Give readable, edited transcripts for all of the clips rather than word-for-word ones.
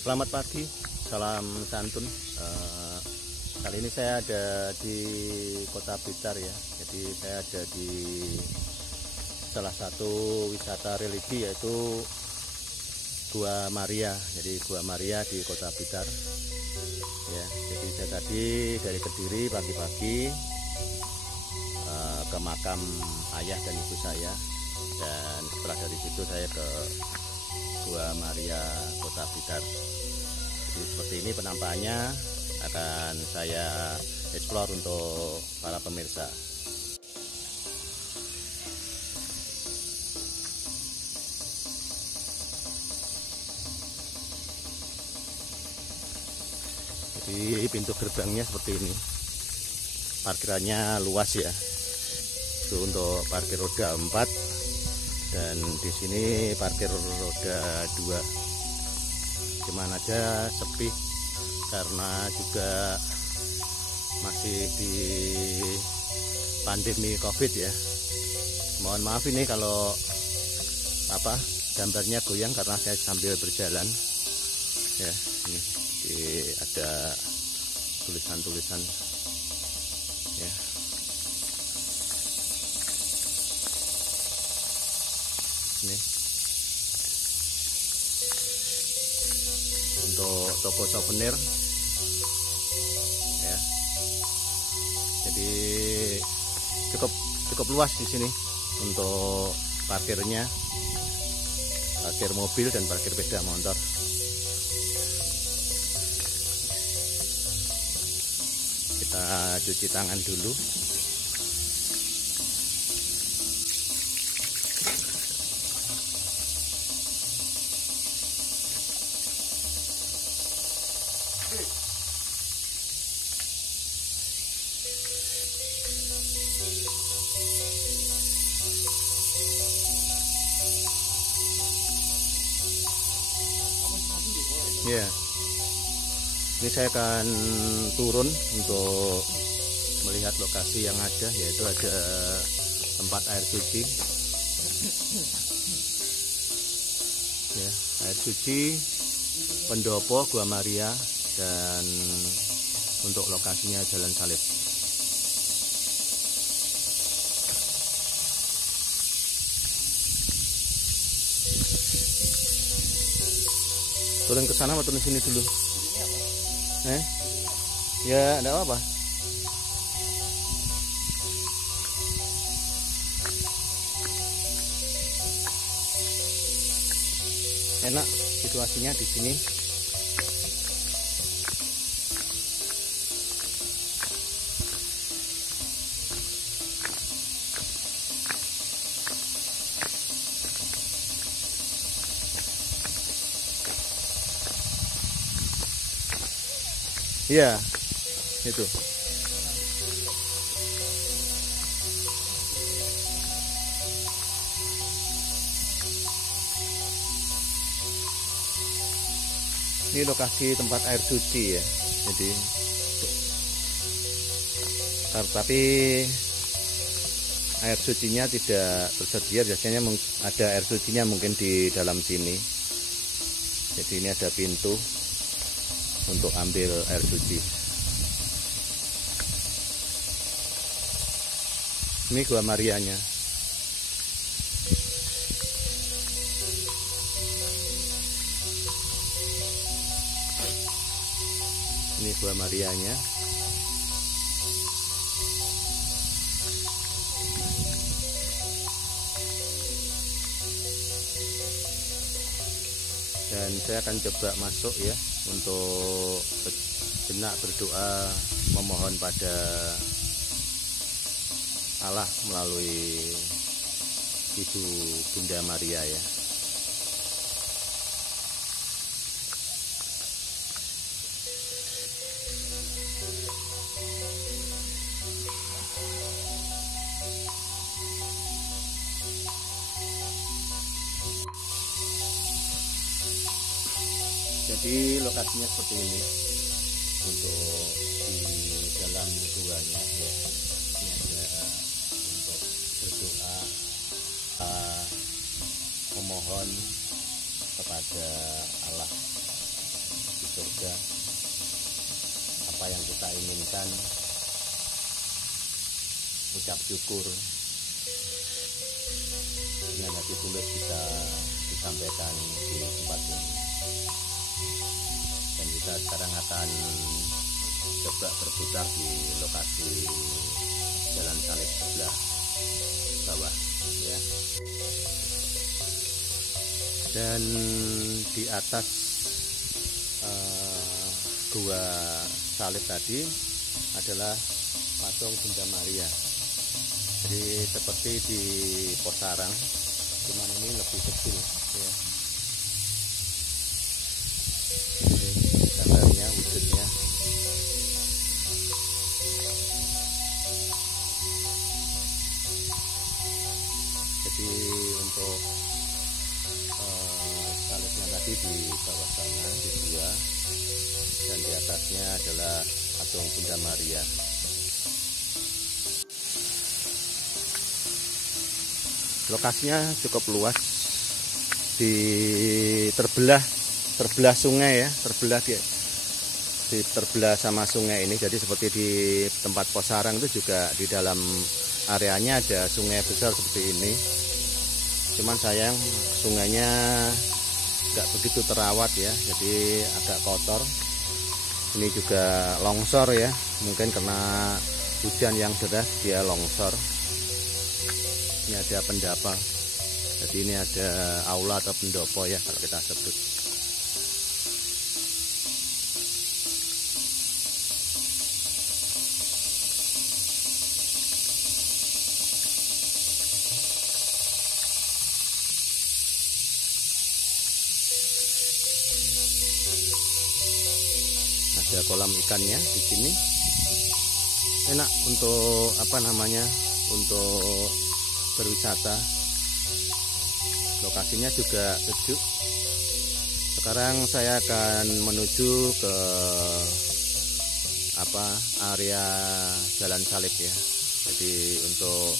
Selamat pagi, salam santun. Kali ini saya ada di Kota Blitar ya. Jadi saya ada di salah satu wisata religi yaitu Gua Maria. Jadi Gua Maria di Kota Blitar. Ya, jadi saya tadi dari Kediri pagi-pagi ke makam ayah dan ibu saya, dan setelah dari situ saya ke Gua Maria Kota Blitar. Jadi seperti ini penampakannya, akan saya explore untuk para pemirsa. Jadi pintu gerbangnya seperti ini, parkirannya luas ya. Itu untuk parkir roda 4, dan di sini parkir roda 2. Cuman aja sepi karena juga masih di pandemi COVID ya. Mohon maaf ini kalau gambarnya goyang karena saya sambil berjalan ya. Ini ada tulisan-tulisan ya. Ini untuk toko souvenir ya. Jadi cukup luas di sini untuk parkirnya, parkir mobil dan parkir sepeda motor. Kita cuci tangan dulu. Ya, ini saya akan turun untuk melihat lokasi yang ada, yaitu ada tempat air suci. Ya, air suci pendopo Gua Maria, dan untuk lokasinya Jalan Salib. Turun ke sana atau turun sini dulu? Ya, enggak apa-apa. Enak situasinya di sini. Iya, itu. Ini lokasi tempat air suci ya. Jadi, tapi air sucinya tidak tersedia. Biasanya ada air sucinya mungkin di dalam sini. Jadi ini ada pintu untuk ambil air suci. Ini Gua Marianya. Ini Gua Marianya. Dan saya akan coba masuk ya, untuk sejenak berdoa memohon pada Allah melalui Ibu Bunda Maria ya. Jadi lokasinya seperti ini untuk di dalam guanya ya. Ini ada untuk berdoa, memohon kepada Allah. di surga. Apa yang kita inginkan, ucap syukur dengan hati tulus bisa disampaikan di tempat ini. Dan kita sekarang akan coba berputar di lokasi Jalan Salib sebelah bawah ya. Dan di atas gua salib tadi adalah patung Bunda Maria. Jadi seperti di Posarang, cuman ini lebih kecil ya. Ini gambarnya, wujudnya. Jadi untuk salibnya tadi di bawah sana, di dua, dan di atasnya adalah patung Bunda Maria. Lokasinya cukup luas, terbelah sungai ya, terbelah sama sungai ini. Jadi seperti di tempat Posarang itu juga di dalam areanya ada sungai besar seperti ini. Cuman sayang sungainya nggak begitu terawat ya, jadi agak kotor. Ini juga longsor ya, mungkin karena hujan yang deras dia longsor. Ini ada pendapa, jadi ini ada aula atau pendopo ya kalau kita sebut. Ada kolam ikannya di sini, enak untuk untuk berwisata. Lokasinya juga sejuk. Sekarang saya akan menuju ke area Jalan Salib ya. Jadi untuk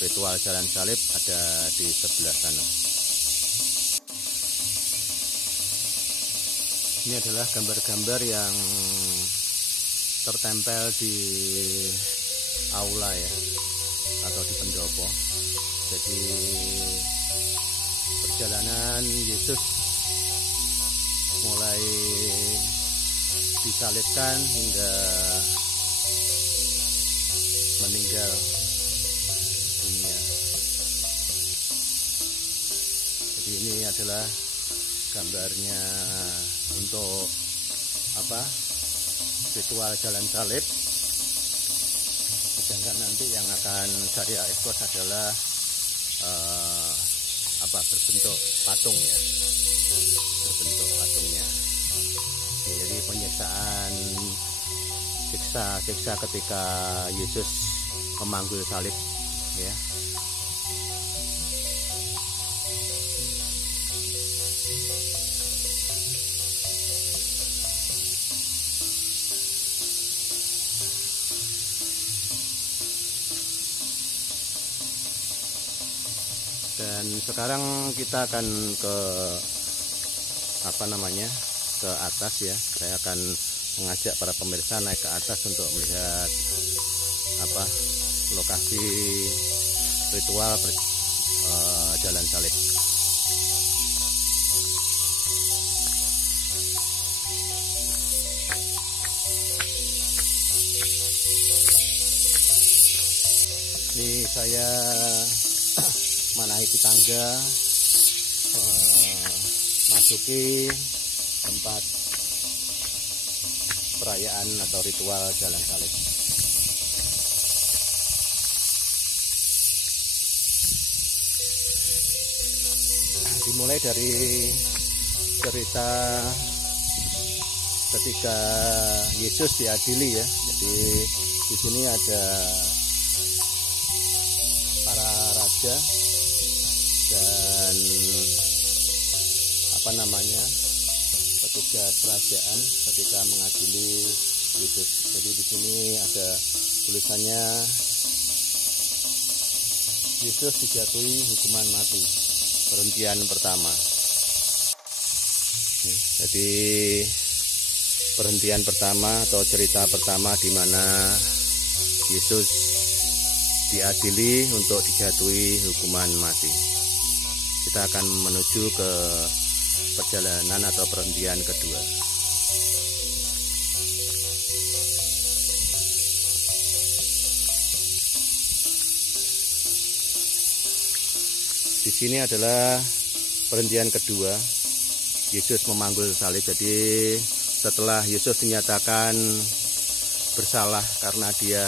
ritual Jalan Salib ada di sebelah sana. Ini adalah gambar-gambar yang tertempel di aula ya, atau di pendopo. Jadi perjalanan Yesus mulai disalibkan hingga meninggal dunia. Jadi ini adalah gambarnya untuk ritual Jalan Salib. Sedangkan nanti yang akan saya ekspos adalah berbentuk patung ya, berbentuk patungnya. Jadi penyiksaan, siksa ketika Yesus memanggul salib ya. Dan sekarang kita akan ke ke atas ya. Saya akan mengajak para pemirsa naik ke atas untuk melihat lokasi ritual Jalan Salib. Ini saya menaiki tangga masuki tempat perayaan atau ritual Jalan Salib. Dimulai dari cerita ketika Yesus diadili ya. Jadi di sini ada para raja dan petugas kerajaan ketika mengadili Yesus. Jadi di sini ada tulisannya Yesus dijatuhi hukuman mati, perhentian pertama. Jadi perhentian pertama atau cerita pertama di mana Yesus diadili untuk dijatuhi hukuman mati. Kita akan menuju ke perjalanan atau perhentian kedua. Di sini adalah perhentian kedua. Yesus memanggul salib. Jadi setelah Yesus dinyatakan bersalah karena dia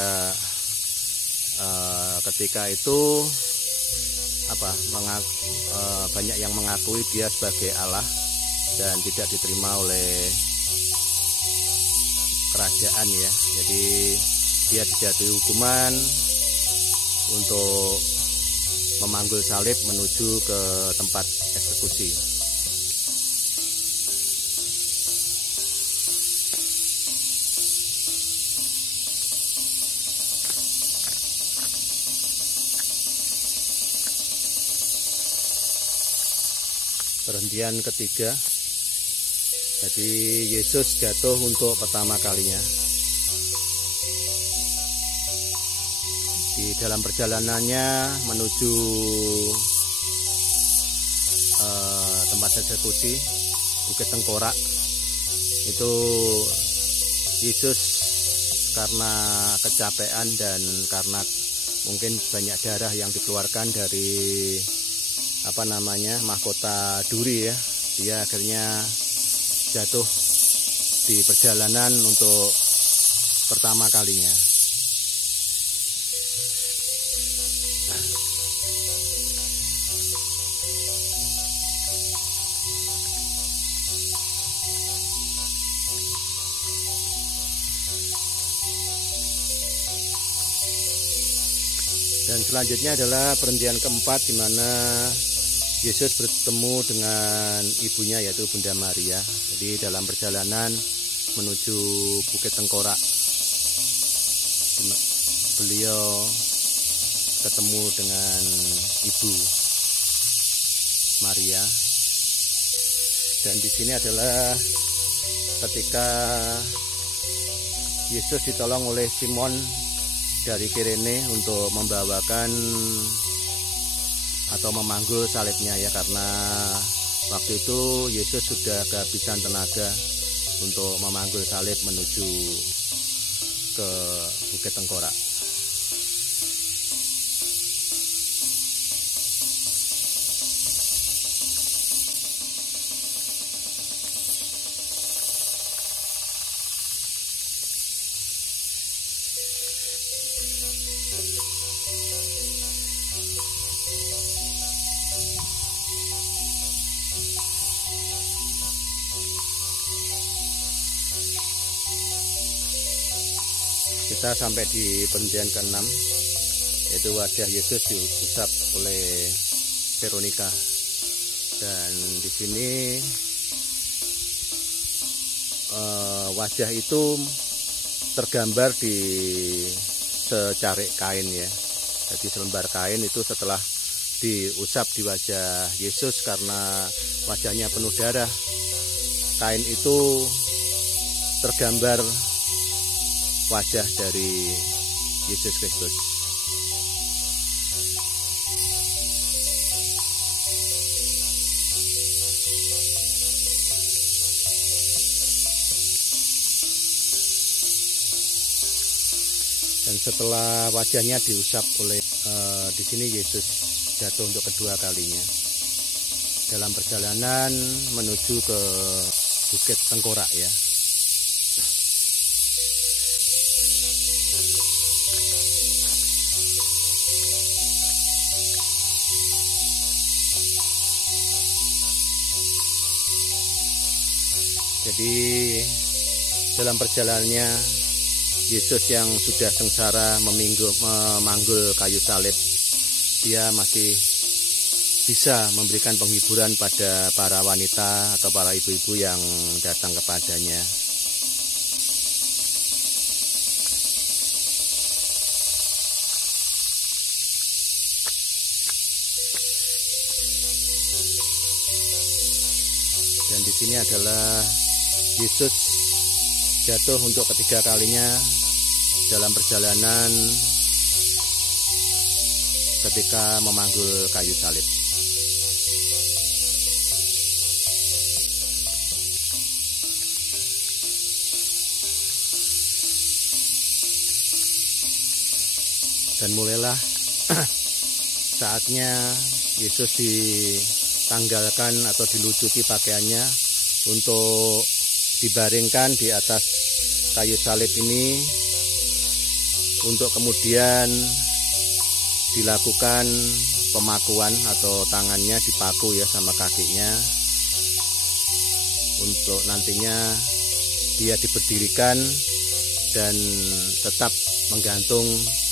ketika itu banyak yang mengakui dia sebagai Allah dan tidak diterima oleh kerajaan ya. Jadi dia dijatuhi hukuman untuk memanggul salib menuju ke tempat eksekusi. Perhentian ketiga. Jadi Yesus jatuh untuk pertama kalinya. Di dalam perjalanannya menuju tempat eksekusi Bukit Tengkorak, itu Yesus karena kecapean dan karena mungkin banyak darah yang dikeluarkan dari mahkota duri ya, dia akhirnya jatuh di perjalanan untuk pertama kalinya. Dan selanjutnya adalah perhentian keempat di mana Yesus bertemu dengan ibunya yaitu Bunda Maria. Jadi dalam perjalanan menuju Bukit Tengkorak, beliau ketemu dengan Ibu Maria. Dan di sini adalah ketika Yesus ditolong oleh Simon dari Kirene untuk membawakan atau memanggul salibnya ya, karena waktu itu Yesus sudah kehabisan tenaga untuk memanggul salib menuju ke Bukit Tengkorak. Kita sampai di perhentian ke-6, yaitu wajah Yesus diusap oleh Veronica. Dan di sini wajah itu tergambar di secarik kain ya. Jadi selembar kain itu setelah diusap di wajah Yesus karena wajahnya penuh darah, kain itu tergambar wajah dari Yesus Kristus. Dan setelah wajahnya diusap oleh di sini Yesus jatuh untuk kedua kalinya dalam perjalanan menuju ke Bukit Tengkorak ya. Jadi dalam perjalanannya Yesus yang sudah sengsara memanggul kayu salib, dia masih bisa memberikan penghiburan pada para wanita atau para ibu-ibu yang datang kepadanya. Dan di sini adalah Yesus jatuh untuk ketiga kalinya dalam perjalanan ketika memanggul kayu salib. Dan mulailah saatnya Yesus ditanggalkan atau dilucuti pakaiannya untuk dibaringkan di atas kayu salib ini, untuk kemudian dilakukan pemakuan atau tangannya dipaku ya sama kakinya, untuk nantinya dia diberdirikan dan tetap menggantung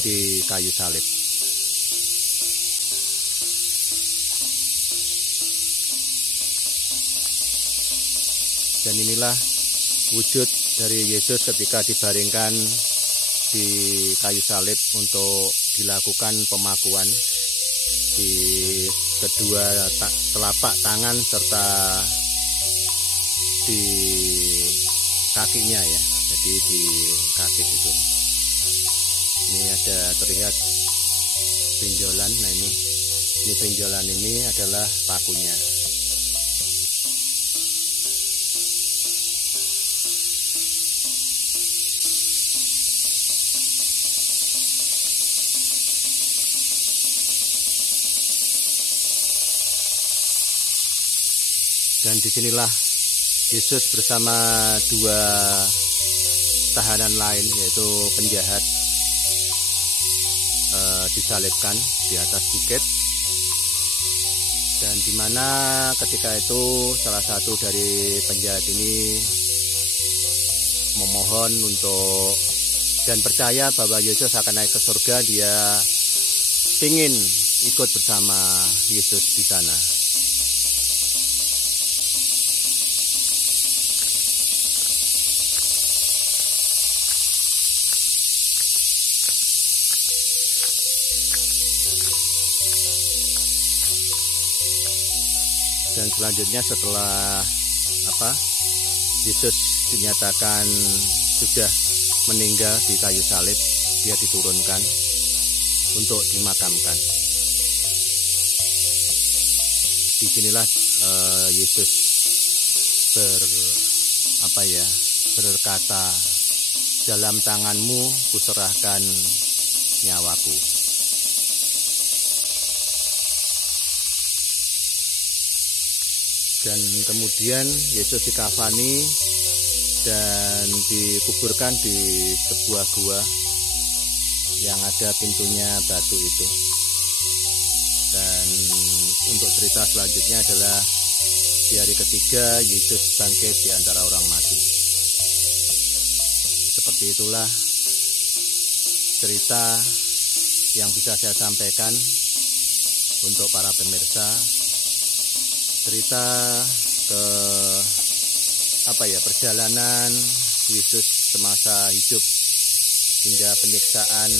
di kayu salib. Dan inilah wujud dari Yesus ketika dibaringkan di kayu salib untuk dilakukan pemakuan di kedua telapak tangan serta di kakinya ya. Jadi di kaki itu. Ini ada terlihat benjolan. Nah ini benjolan ini adalah pakunya. Dan disinilah Yesus bersama dua tahanan lain, yaitu penjahat, disalibkan di atas bukit. Dan dimana ketika itu salah satu dari penjahat ini memohon untuk dan percaya bahwa Yesus akan naik ke surga. Dia ingin ikut bersama Yesus di sana. Dan selanjutnya setelah Yesus dinyatakan sudah meninggal di kayu salib, dia diturunkan untuk dimakamkan. Disinilah Yesus berkata, dalam tanganmu kuserahkan nyawaku. Dan kemudian Yesus dikafani dan dikuburkan di sebuah gua yang ada pintunya batu itu. Dan untuk cerita selanjutnya adalah di hari ketiga Yesus bangkit di antara orang mati. Seperti itulah cerita yang bisa saya sampaikan untuk para pemirsa. Cerita perjalanan Yesus semasa hidup hingga penyiksaan,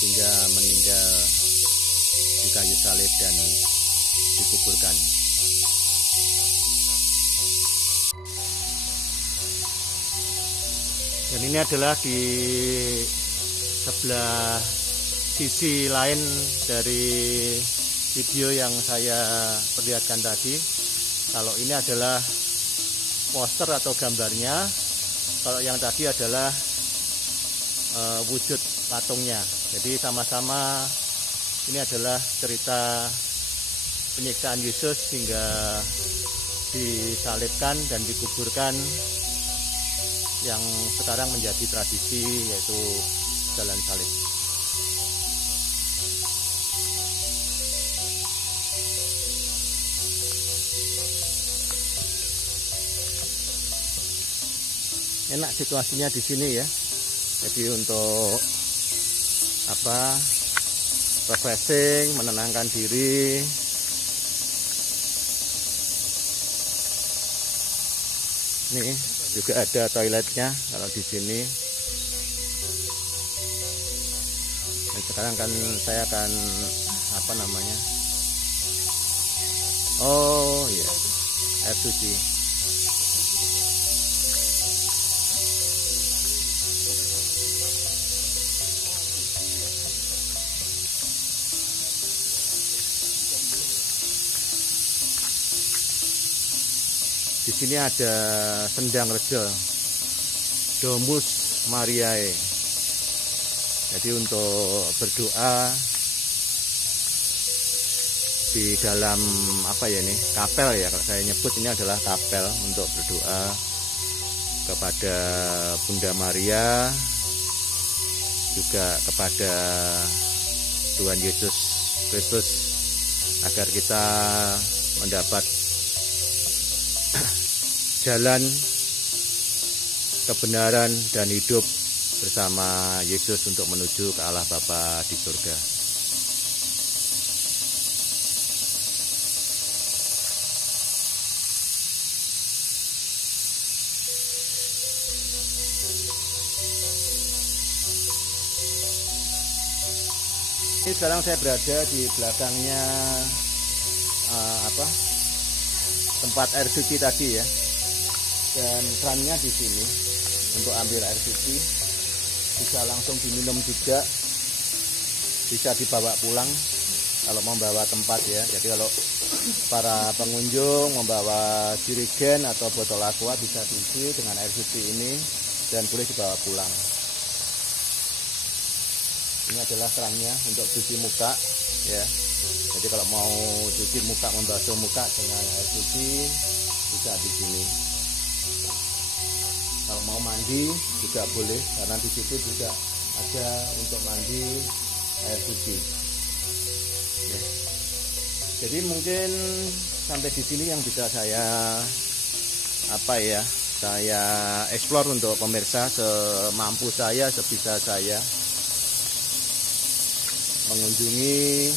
hingga meninggal di kayu salib dan dikuburkan. Dan ini adalah di sebelah sisi lain dari video yang saya perlihatkan tadi. Kalau ini adalah poster atau gambarnya, kalau yang tadi adalah wujud patungnya. Jadi sama-sama ini adalah cerita penyiksaan Yesus hingga disalibkan dan dikuburkan, yang sekarang menjadi tradisi, yaitu jalan salib. Enak situasinya di sini ya. Jadi untuk refreshing, menenangkan diri. Nih juga ada toiletnya kalau di sini. Dan sekarang kan saya akan Oh iya. air suci. Di sini ada Sendang Rejo, Domus Mariae. Jadi untuk berdoa di dalam apa ya ini, kapel ya, kalau saya nyebut ini adalah kapel untuk berdoa kepada Bunda Maria, juga kepada Tuhan Yesus Kristus, agar kita mendapat jalan kebenaran dan hidup bersama Yesus untuk menuju ke Allah Bapa di surga. Ini sekarang saya berada di belakangnya tempat air suci tadi ya. Dan kerannya di sini untuk ambil air suci, bisa langsung diminum juga, bisa dibawa pulang kalau mau bawa tempat ya. Jadi kalau para pengunjung membawa jerigen atau botol aqua bisa diisi dengan air suci ini dan boleh dibawa pulang. Ini adalah kerannya untuk cuci muka ya. Jadi kalau mau cuci muka, membasuh muka dengan air suci bisa di sini. Kalau mau mandi juga boleh, karena di situ juga ada untuk mandi air suci. Ya. Jadi mungkin sampai di sini yang bisa saya saya explore untuk pemirsa, semampu saya, sebisa saya mengunjungi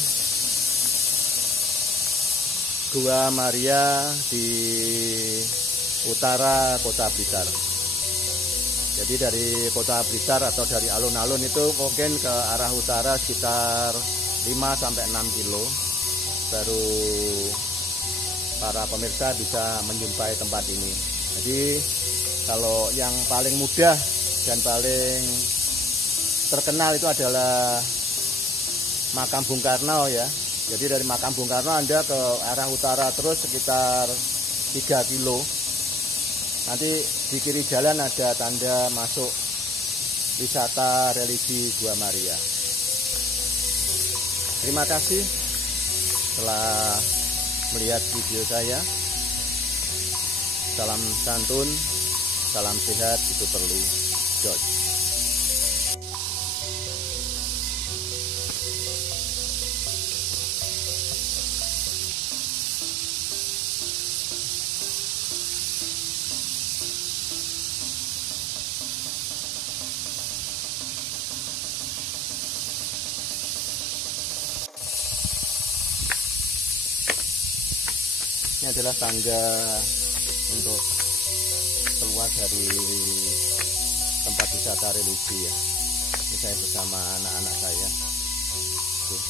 Gua Maria di utara Kota Blitar. Jadi dari Kota Blitar atau dari alun-alun itu mungkin ke arah utara sekitar 5-6 kilo, baru para pemirsa bisa menjumpai tempat ini. Jadi kalau yang paling mudah dan paling terkenal itu adalah makam Bung Karno ya. Jadi dari makam Bung Karno Anda ke arah utara terus sekitar 3 kilo. Nanti di kiri jalan ada tanda masuk wisata religi Gua Maria. Terima kasih telah melihat video saya. Salam santun, salam sehat itu perlu. George. Ini adalah tangga untuk keluar dari tempat wisata religi ya. Ini saya bersama anak-anak saya. Tuh.